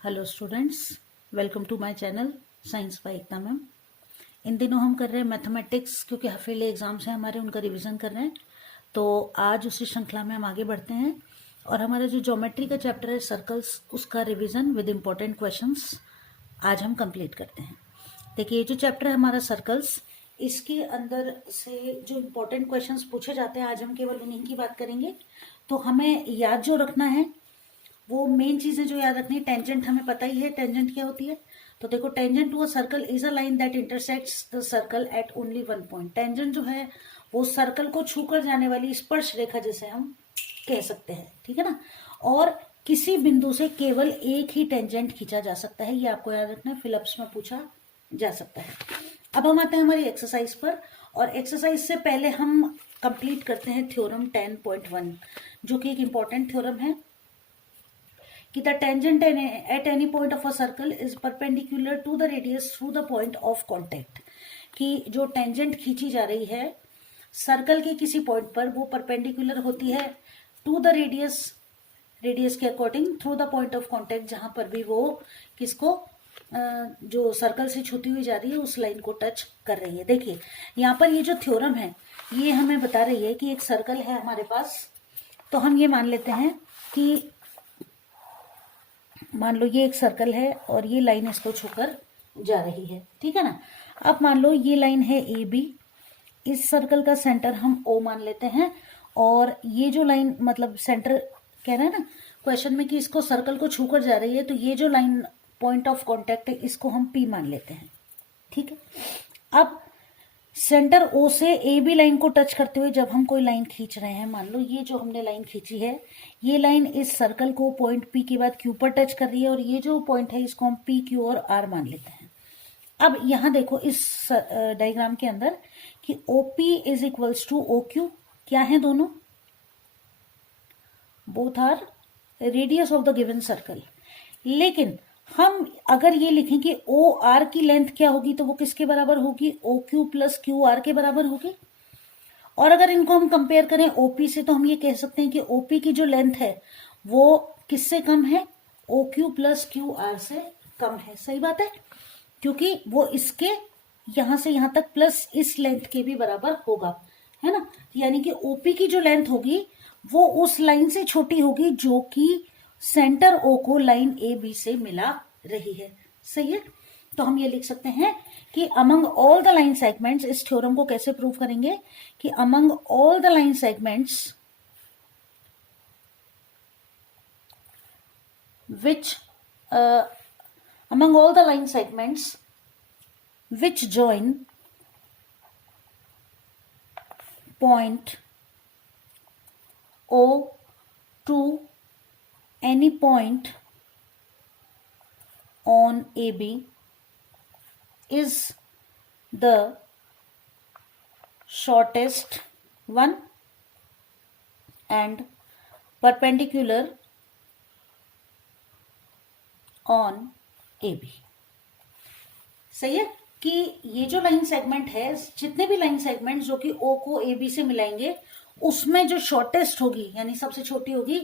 Hello students, welcome to my channel science by Ekta ma'am. इन दिनों हम कर रहे हैं मैथमेटिक्स, क्योंकि हाफ ईयरली एग्जाम्स हैं हमारे, उनका रिवीजन कर रहे हैं। तो आज उसी श्रृंखला में हम आगे बढ़ते हैं और हमारा जो ज्योमेट्री का चैप्टर है सर्कल्स, उसका रिवीजन विद इम्पोर्टेंट क्वेश्चंस आज हम कंप्लीट करते हैं। देखिए, ये जो चैप्टर है हमारा सर्कल्स, इसके अंदर से जो इम्पोर्टेंट क्वेश्चंस पूछे जाते हैं, आज हम केवल उन्हीं की बात करेंगे। तो हमें याद जो रखना है वो मेन चीजें जो याद रखनी है, टेंजेंट हमें पता ही है टेंजेंट क्या होती है। तो देखो, tangent to a circle is a line that intersects the circle at only one point. Tangent जो है वो सर्कल को छूकर जाने वाली स्पर्श रेखा जिसे हम कह सकते हैं, ठीक है ना। और किसी बिंदु से केवल एक ही टेंजेंट खींचा जा सकता है, ये आपको याद रखना है, फिलिप्स में पूछा जा सकता है। अब हम आते हैं हमारी एक्सरसाइज पर, और एक्सरसाइज से पहले हम कंप्लीट करते हैं थ्योरम 10.1, जो कि एक इंपॉर्टेंट थ्योरम है कि the tangent at any point of a circle is perpendicular to the radius through the point of contact. कि जो टेंजेंट खींची जा रही है सर्कल के किसी पॉइंट पर, वो परपेंडिकुलर होती है टू द रेडियस के according through the point of contact, जहां पर भी वो किसको जो सर्कल से छूती हुई जा रही है उस लाइन को टच कर रही है। देखिए, यहाँ पर ये जो थ्योरम है ये हमें बता रही है कि एक सर्कल है हमारे पास। तो हम ये मान लेते हैं कि मान लो ये एक सर्कल है और ये लाइन इसको छूकर जा रही है, ठीक है ना। अब मान लो ये लाइन है ए बी, इस सर्कल का सेंटर हम ओ मान लेते हैं, और ये जो लाइन मतलब सेंटर कह रहा है ना क्वेश्चन में कि इसको सर्कल को छूकर जा रही है, तो ये जो लाइन पॉइंट ऑफ कांटेक्ट है इसको हम पी मान लेते हैं, ठीक है। अब सेंटर ओ से ए बी लाइन को टच करते हुए जब हम कोई लाइन खींच रहे हैं, मान लो ये जो हमने लाइन खींची है ये लाइन इस सर्कल को पॉइंट पी के बाद क्यू पर टच कर रही है, और ये जो पॉइंट है इसको हम पी क्यू और आर मान लेते हैं। अब यहां देखो इस डायग्राम के अंदर कि OP is equals to O Q, क्या है दोनों, both are radius of the given circle. लेकिन हम अगर ये लिखें कि ओ आर की लेंथ क्या होगी, तो वो किसके बराबर होगी, O Q plus Q R के बराबर होगी। और अगर इनको हम कंपेयर करें ओपी से, तो हम ये कह सकते हैं कि ओपी की जो लेंथ है वो किससे कम है, O Q plus Q R से कम है। सही बात है, क्योंकि वो इसके यहां से यहां तक प्लस इस लेंथ के भी बराबर होगा, है ना। यानी कि ओपी की जो लेंथ होगी वो उस लाइन से छोटी होगी जो कि सेंटर ओ को लाइन ए बी से मिला रही है। सही है, तो हम ये लिख सकते हैं कि among all the line segments, इस थ्योरम को कैसे प्रूव करेंगे कि among all the line segments which among all the line segments which join point O to any point on AB is the shortest one and perpendicular on AB। सही है कि ये जो लाइन सेगमेंट है, जितने भी लाइन सेगमेंट जो कि O को AB से मिलाएंगे, उसमें जो शॉर्टेस्ट होगी यानी सबसे छोटी होगी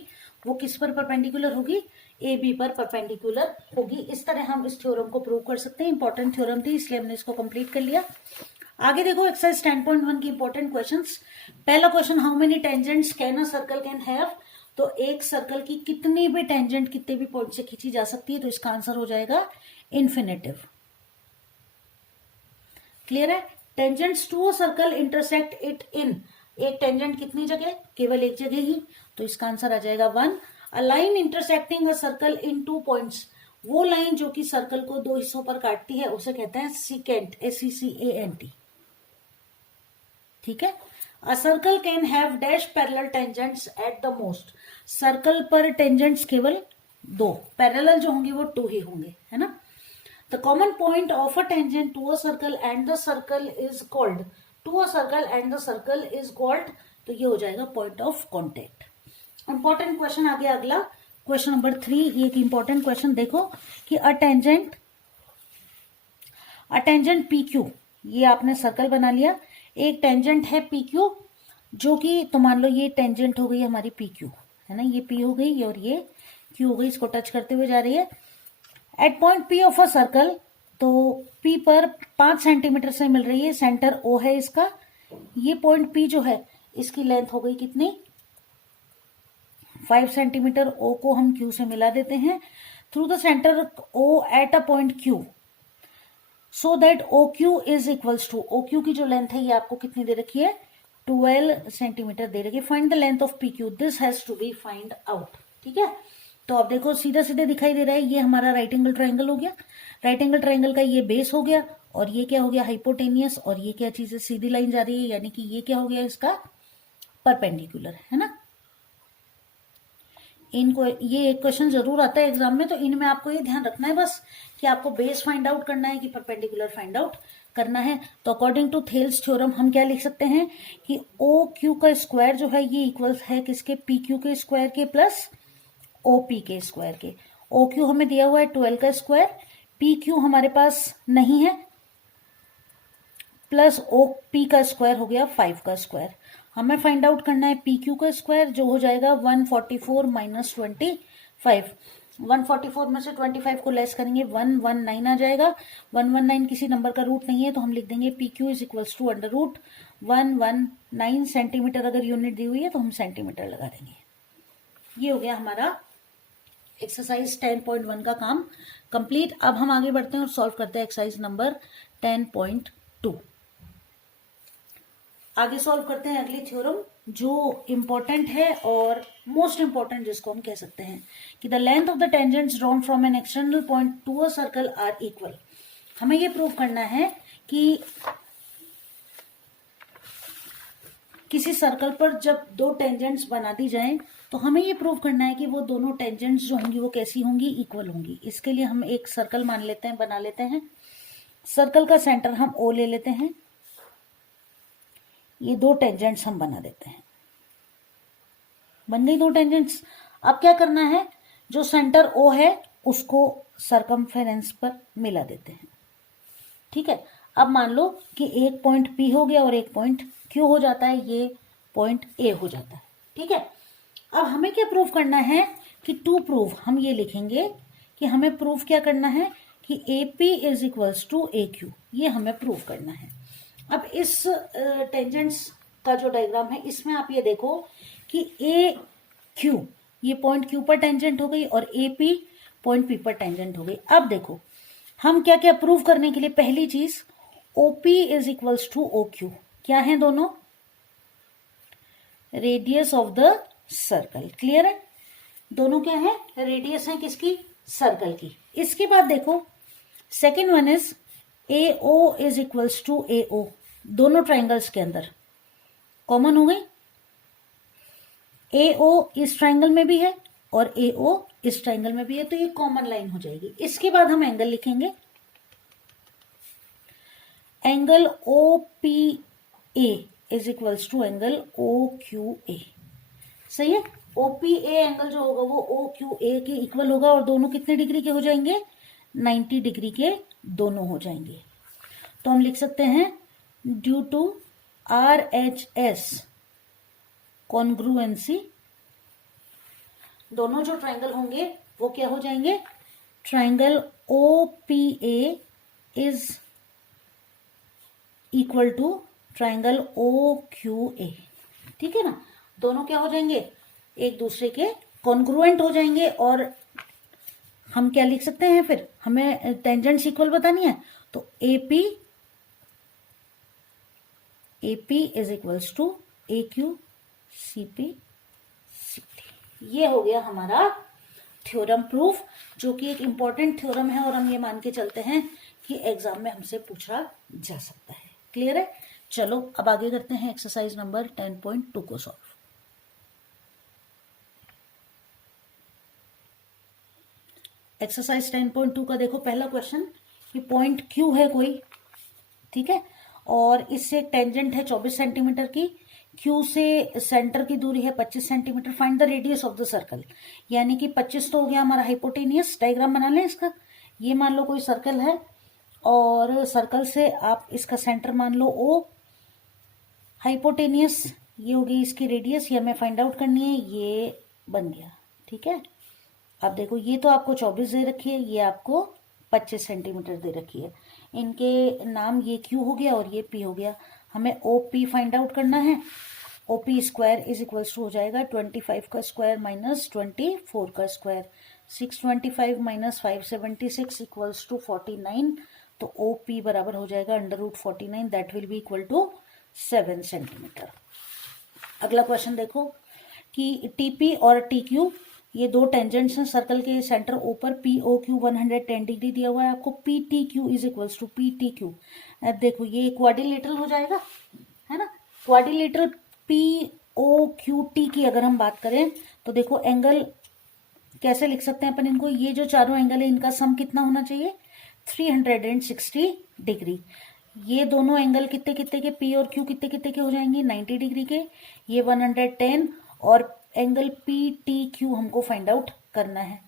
वो किस पर परपेंडिकुलर होगी, AB पर परपेंडिकुलर होगी। इस तरह हम इस थ्योरम को प्रूव कर सकते हैं। इंपॉर्टेंट थ्योरम थी इसलिए हमने इसको कंप्लीट कर लिया। आगे देखो एक्सरसाइज 10.1 की इंपॉर्टेंट क्वेश्चंस। पहला question, how many tangents can a circle can have. तो एक सर्कल की कितनी भी टेंजेंट कितने भी पॉइंट से खींची जा सकती है, तो इसका आंसर हो जाएगा इन्फिनेटिव। क्लियर है, tangents to a circle intersect it in, एक टेंजेंट कितनी जगह, केवल एक जगह ही, तो इसका आंसर आ जाएगा 1। A line intersecting a circle in 2 points, वो लाइन जो कि सर्कल को 2 हिस्सों पर काटती है उसे कहते हैं सीकेंट, SECANT, ठीक है। A circle can have dash parallel tangents at the most, circle पर टेंजेंट्स केवल 2, पैरेलल जो होंगे वो 2 ही होंगे, है ना। The common point of a tangent to a circle and the circle is called, to a circle and the circle is called, तो ये हो जाएगा point of contact। Important question आ गया अगला, क्वेश्चन नंबर 3। ये एक इंपॉर्टेंट क्वेश्चन देखो कि अ टेंजेंट पी क्यू, ये आपने सर्कल बना लिया, एक टेंजेंट है पी क्यू जो कि, तो मान लो ये टेंजेंट हो गई हमारी पी क्यू, है ना, ये पी हो गई और ये क्यू हो गई, इसको टच करते हुए जा रही है। At point P of a circle, तो पी पर 5 सेंटीमीटर से मिल रही है, सेंटर ओ है इसका, ये पॉइंट पी जो है इसकी लेंथ हो गई कितनी 5 सेंटीमीटर, ओ को हम क्यू से मिला देते हैं through the centre O at a point Q, so that O Q is equals to, O Q की जो लेंथ है ये आपको कितनी दे रखी है 12 सेंटीमीटर दे रखी है। Find the length of P Q, this has to be find out. ठीक है, तो आप देखो सीधा सीधे दिखाई दे रहा है, ये हमारा राइट एंगल ट्राइंगल हो गया, राइट एंगल ट्राइंगल का ये बेस हो गया, और ये क्या हो गया हाइपोटेनियस, और ये क्या चीज है सीधी लाइन जा रही है, यानी कि ये क्या हो गया इसका परपेंडिकुलर, है ना। इनको ये एक क्वेश्चन जरूर आता है एग्जाम में, तो इनमें आपको ये ध्यान रखना है बस कि आपको बेस फाइंड आउट करना है कि परपेंडिकुलर फाइंड आउट करना है। तो अकॉर्डिंग टू थेल्स थ्योरम हम क्या लिख सकते हैं कि ओ क्यू का स्क्वायर जो है ये इक्वल है किसके पी क्यू के स्क्वायर के प्लस ओ पी के स्क्वायर के। ओ क्यू हमें दिया हुआ है 12 का स्क्वायर, पी क्यू हमारे पास नहीं है, प्लस ओ पी का स्क्वायर हो गया 5 का स्क्वायर। हमें फाइंड आउट करना है पी क्यू का स्क्वायर जो हो जाएगा 144 माइनस 25। 144 में से 25 को लेस करेंगे 119 आ जाएगा। 119 किसी नंबर का रूट नहीं है तो हम लिख देंगे P Q is equals to under root 119 centimetre, अगर यूनिट दी हुई है तो हम सेंटीमीटर लगा देंगे। ये हो गया हमारा एक्सरसाइज 10.1 का काम कंप्लीट। अब हम आगे बढ़ते हैं और सॉल्व करते हैं एक्सरसाइज नंबर 10.2। आगे सॉल्व करते हैं अगली थ्योरम जो इंपॉर्टेंट है और मोस्ट इंपॉर्टेंट जिसको हम कह सकते हैं कि the length of the tangents drawn from an external point to a circle are equal. हमें ये प्रूव करना है कि किसी सर्कल पर जब दो टेंजेंट्स बना दी जाएं तो हमें ये प्रूव करना है कि वो दोनों टेंजेंट्स जो होंगी वो कैसी होंगी इक्वल होंगी। इसके लिए हम एक सर्कल मान लेते हैं, बना लेते हैं। सर्कल का सेंटर हम ओ ले लेते हैं, ये दो टेंजेंट्स हम बना देते हैं, बन गई दो टेंजेंट्स। अब क्या करना है, जो सेंटर ओ है उसको सरकमफेरेंस पर मिला देते हैं। ठीक है, अब मान लो कि एक पॉइंट पी हो गया और एक पॉइंट क्यू हो जाता है, ये पॉइंट ए हो जाता है। ठीक है, अब हमें क्या प्रूव करना है कि टू प्रूव हम ये लिखेंगे कि हमें प्रूव क्या करना है कि A P is equals to A Q, ये हमें प्रूव करना है। अब इस टेंजेंट्स का जो डायग्राम है इसमें आप ये देखो कि ए क्यू ये पॉइंट क्यू पर टेंजेंट हो गई और ए पी पॉइंट पी पर टेंजेंट हो गई। अब देखो हम क्या क्या प्रूव करने के लिए, पहली चीज O P is equals to O Q, क्या है दोनों radius of the circle. Clear है, दोनों क्या है रेडियस है किसकी सर्कल की। इसके बाद देखो second one is A O is equals to A O, दोनों ट्राइंगल्स के अंदर कॉमन हो गई। ए ओ इस ट्राइंगल में भी है और ए ओ इस ट्राइंगल में भी है, तो ये कॉमन लाइन हो जाएगी। इसके बाद हम एंगल लिखेंगे, angle O P A is equals to angle O Q A. सही है, ओ पी ए एंगल जो होगा वो ओ क्यू ए के इक्वल होगा और दोनों कितने डिग्री के हो जाएंगे 90 डिग्री के दोनों हो जाएंगे। तो हम लिख सकते हैं due to R H S congruency, दोनों जो ट्राइंगल होंगे वो क्या हो जाएंगे, triangle O P A is equal to triangle O Q A. ठीक है ना, दोनों क्या हो जाएंगे एक दूसरे के कॉन्ग्रुएंट हो जाएंगे। और हम क्या लिख सकते हैं फिर, हमें टेंजेंट्स इक्वल बतानी है तो A P is equals to A Q C P C T. ये हो गया हमारा थ्योरम प्रूफ, जो कि एक इंपॉर्टेंट थ्योरम है और हम ये मान के चलते हैं कि एग्जाम में हमसे पूछा जा सकता है। क्लियर है, चलो अब आगे करते हैं एक्सरसाइज नंबर 10.2 को सॉल्व। एक्सरसाइज 10.2 का देखो पहला क्वेश्चन कि पॉइंट क्यू है कोई, ठीक है, और इससे टेंजेंट है 24 सेंटीमीटर की, क्यू से सेंटर की दूरी है 25 centimetre. Find the radius of the circle, यानी कि 25 तो हो गया हमारा हाइपोटेनियस। डायग्राम बना लें इसका, ये मान लो कोई सर्कल है और सर्कल से आप इसका सेंटर मान लो ओ, हाइपोटेनियस ये होगी इसकी रेडियस, ये हमें फाइंड आउट करनी है, ये बन गया। ठीक है, अब देखो ये तो आपको 24 दे रखी है, ये आपको 25 सेंटीमीटर दे रखी है। इनके नाम ये क्यू हो गया और ये पी हो गया। हमें ओ पी फाइंड आउट करना है। O P square is equals to हो जाएगा 25 का स्क्वायर माइनस 24 का स्क्वायर। 625 minus 576 equals to 49। तो ओ पी बराबर हो जाएगा √49, that will be equal to 7 centimetre. अगला क्वेश्चन देखो कि टीपी और टी क्यू ये दो टेंजेंट्स हैं सर्कल के सेंटर ओ पर। पी ओ क्यू 110 डिग्री दिया हुआ है आपको। P T Q is equals to P T Q. अब देखो ये क्वाड्रिलेटरल हो जाएगा, है ना। Quadrilateral P O Q T की अगर हम बात करें तो देखो एंगल कैसे लिख सकते हैं अपन इनको। ये जो चारों एंगल है इनका सम कितना होना चाहिए, 360 डिग्री। ये दोनों एंगल कितने कितने के, पी और क्यू कितने कितने के हो जाएंगे, 90 डिग्री के। ये 110 और एंगल पी टी क्यू हमको फाइंड आउट करना है।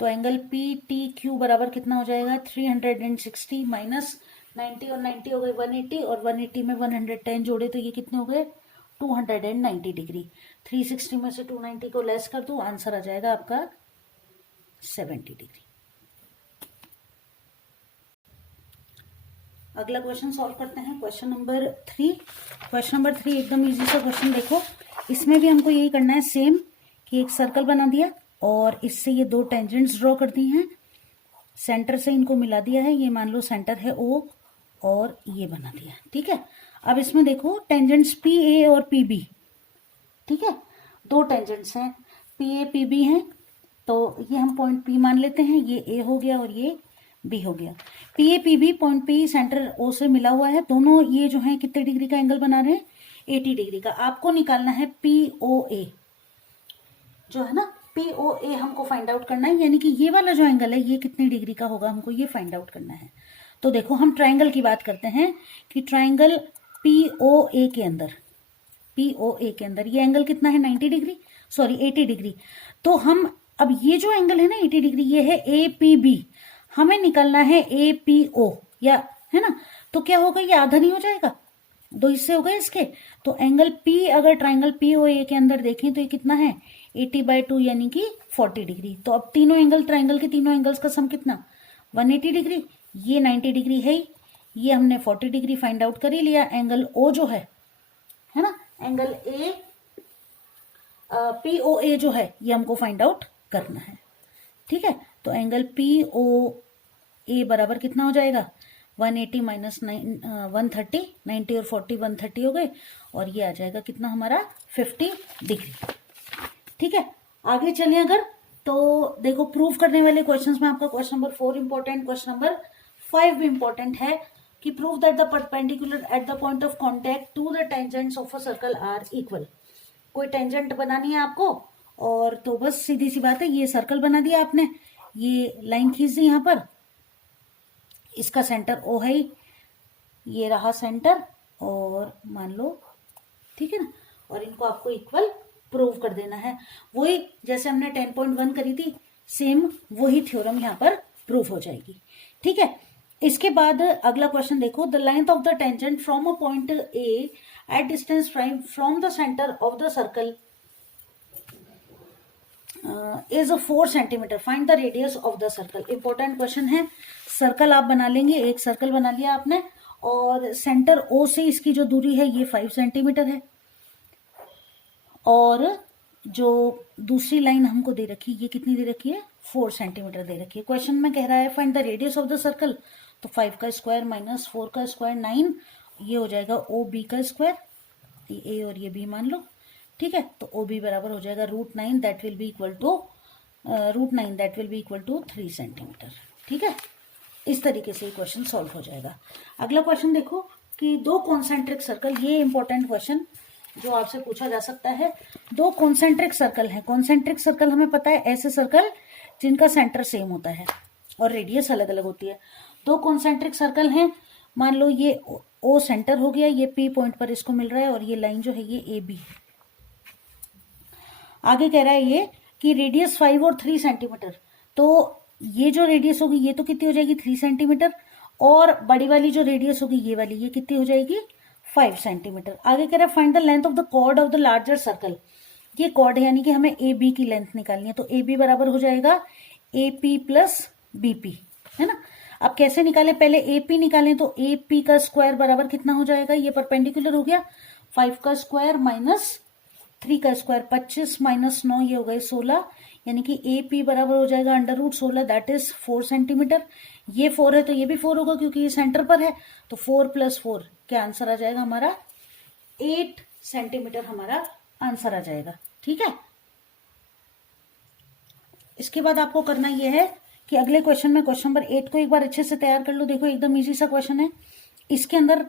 तो एंगल पी टी क्यू बराबर कितना हो जाएगा, 360 माइनस 90 और 90 हो गए 180 और 180 में 110 जोड़े तो ये कितने हो गए 290 डिग्री। 360 में से 290 को लेस कर दो, आंसर आ जाएगा आपका 70 डिग्री। अगला क्वेश्चन सॉल्व करते हैं, क्वेश्चन नंबर 3। क्वेश्चन नंबर 3 एकदम इजी सा क्वेश्चन। देखो इसमें भी हमको यही करना है सेम, कि एक सर्कल बना दिया और इससे ये दो टेंजेंट्स ड्रॉ कर दी हैं, सेंटर से इनको मिला दिया है। ये मान लो सेंटर है ओ और ये बना दिया, ठीक है। अब इसमें देखो टेंजेंट्स पी ए और पी बी, ठीक है, दो टेंजेंट्स हैं पी ए पी बी हैं। तो ये हम पॉइंट पी मान लेते हैं, ये ए हो गया और ये बी हो गया। P A P B point P centre O से मिला हुआ है। दोनों ये जो है कितने डिग्री का एंगल बना रहे हैं, 80 डिग्री का। आपको निकालना है पी ओ ए जो है ना, पी ओ ए हमको फाइंड आउट करना है, यानी कि ये वाला जो एंगल है ये कितने डिग्री का होगा हमको ये फाइंड आउट करना है। तो देखो हम ट्राइंगल की बात करते हैं कि ट्राइंगल पी ओ ए के अंदर, पी ओ ए के अंदर ये एंगल कितना है 90 डिग्री, सॉरी 80 डिग्री। तो हम अब ये जो एंगल है ना 80 डिग्री, ये है ए पी बी, हमें निकलना है ए पी ओ, या है ना। तो क्या होगा, ये आधा नहीं हो जाएगा, दो हिस्से हो गए इसके। तो एंगल पी अगर ट्राइंगल पी ओ ए के अंदर देखें तो ये कितना है 80/2 यानी कि 40 डिग्री। तो अब तीनों एंगल, ट्राइंगल के तीनों एंगल्स का सम कितना 180 डिग्री, ये 90 डिग्री है ही, ये हमने 40 डिग्री फाइंड आउट कर ही लिया। एंगल ओ जो है ना, एंगल ए पी ओ ए जो है ये हमको फाइंड आउट करना है, ठीक है। तो एंगल पी ओ ए बराबर कितना हो जाएगा 180 माइनस 130, 90 और 40 130 हो गए और ये आ जाएगा कितना हमारा 50 डिग्री, ठीक है। आगे चलें अगर तो देखो प्रूव करने वाले क्वेश्चंस में आपका question number 4 important, question number 5 भी इंपॉर्टेंट है कि prove that the perpendicular at the point of contact to the tangents of a circle are equal. कोई टेंजेंट बनानी है आपको और तो बस सीधी सी बात है, ये सर्कल बना दिया आपने, ये लाइन खींच दी यहाँ पर, इसका सेंटर ओ है, ये रहा सेंटर और मान लो, ठीक है ना, और इनको आपको इक्वल प्रूव कर देना है। वही जैसे हमने 10.1 करी थी, सेम वही थ्योरम यहाँ पर प्रूव हो जाएगी, ठीक है। इसके बाद अगला क्वेश्चन देखो, the length of the tangent from a point A at distance from the centre of the circle is 4 centimetre, find the radius of the circle. Important question है। सर्कल आप बना लेंगे, एक सर्कल बना लिया आपने और सेंटर ओ से इसकी जो दूरी है ये 5 सेंटीमीटर है और जो दूसरी लाइन हमको दे रखी ये कितनी दे रखी है 4 सेंटीमीटर दे रखी है। क्वेश्चन में कह रहा है find the radius of the circle, तो 5 का स्क्वायर माइनस 4 का स्क्वायर 9, ये हो जाएगा ओ बी का स्क्वायर, ये ए और ये बी मान लो, ठीक है। तो ओ बी बराबर हो जाएगा √9 that will be equal to √9 that will be equal to 3 centimetre, ठीक है। इस तरीके से क्वेश्चन सॉल्व हो जाएगा। अगला क्वेश्चन देखो कि दो कॉन्सेंट्रिक सर्कल, ये इंपॉर्टेंट क्वेश्चन जो आपसे पूछा जा सकता है। दो कॉन्सेंट्रिक सर्कल हैं। कॉन्सेंट्रिक सर्कल हमें पता है ऐसे सर्कल जिनका सेंटर सेम होता है और रेडियस अलग अलग होती है। दो कॉन्सेंट्रिक सर्कल हैं, मान लो ये ओ सेंटर हो गया, ये पी पॉइंट पर इसको मिल रहा है और ये लाइन जो है ये ए बी। आगे कह रहा है ये कि रेडियस 5 और 3 सेंटीमीटर, तो ये जो रेडियस होगी ये तो कितनी हो जाएगी 3 सेंटीमीटर और बड़ी वाली जो रेडियस होगी ये वाली ये कितनी हो जाएगी 5 सेंटीमीटर। आगे कह रहा है find the length of the chord of the larger circle. ये कॉर्ड है, यानी कि हमें ए बी की लेंथ निकालनी है। तो ए बी बराबर हो जाएगा A P plus B P, है ना। अब कैसे निकालें, पहले ए पी निकालें। तो ए पी का स्क्वायर बराबर कितना हो जाएगा, ये परपेंडिकुलर हो गया, 5 का स्क्वायर माइनस 3 का स्क्वायर 25 माइनस 9 ये हो गए 16, यानी कि ए पी बराबर हो जाएगा √16 दैट इज 4 सेंटीमीटर। ये 4 है तो ये भी 4 होगा क्योंकि ये सेंटर पर है। तो 4 + 4 क्या आंसर आ जाएगा हमारा, 8 सेंटीमीटर हमारा आंसर आ जाएगा। ठीक है, इसके बाद आपको करना यह है कि अगले क्वेश्चन में क्वेश्चन नंबर 8 को एक बार अच्छे से तैयार कर लो। देखो एकदम इजी सा क्वेश्चन है। इसके अंदर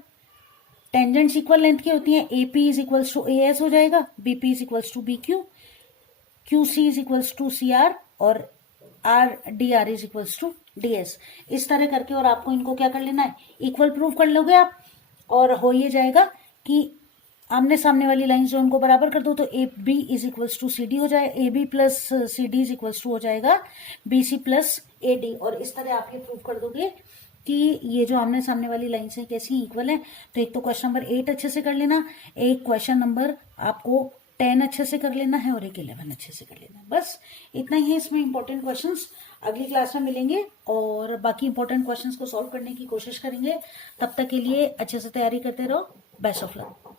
टेंजेंट्स इक्वल लेंथ की होती है। A P is equals to A S हो जाएगा, B P is equals to B Q, Q C is equals to C R, और R D R is equals to D S. इस तरह करके और आपको इनको क्या कर लेना है, इक्वल प्रूव कर लोगे आप, और हो ये जाएगा कि आमने सामने वाली लाइन जो उनको बराबर कर दो। तो A B is equals to C D हो जाएगा, A B plus C D is equals to हो जाएगा B C plus A D. और इस तरह आप ये प्रूव कर दोगे कि ये जो आमने सामने वाली लाइन से कैसी इक्वल है। तो एक तो क्वेश्चन नंबर 8 अच्छे से कर लेना, एक क्वेश्चन नंबर आपको 10 अच्छे से कर लेना है, और एक 11 अच्छे से कर लेना है। बस इतना ही है इसमें इंपॉर्टेंट क्वेश्चंस। अगली क्लास में मिलेंगे और बाकी इंपॉर्टेंट क्वेश्चंस को सॉल्व करने की कोशिश करेंगे। तब तक के लिए अच्छे से तैयारी करते रहो। Best of luck.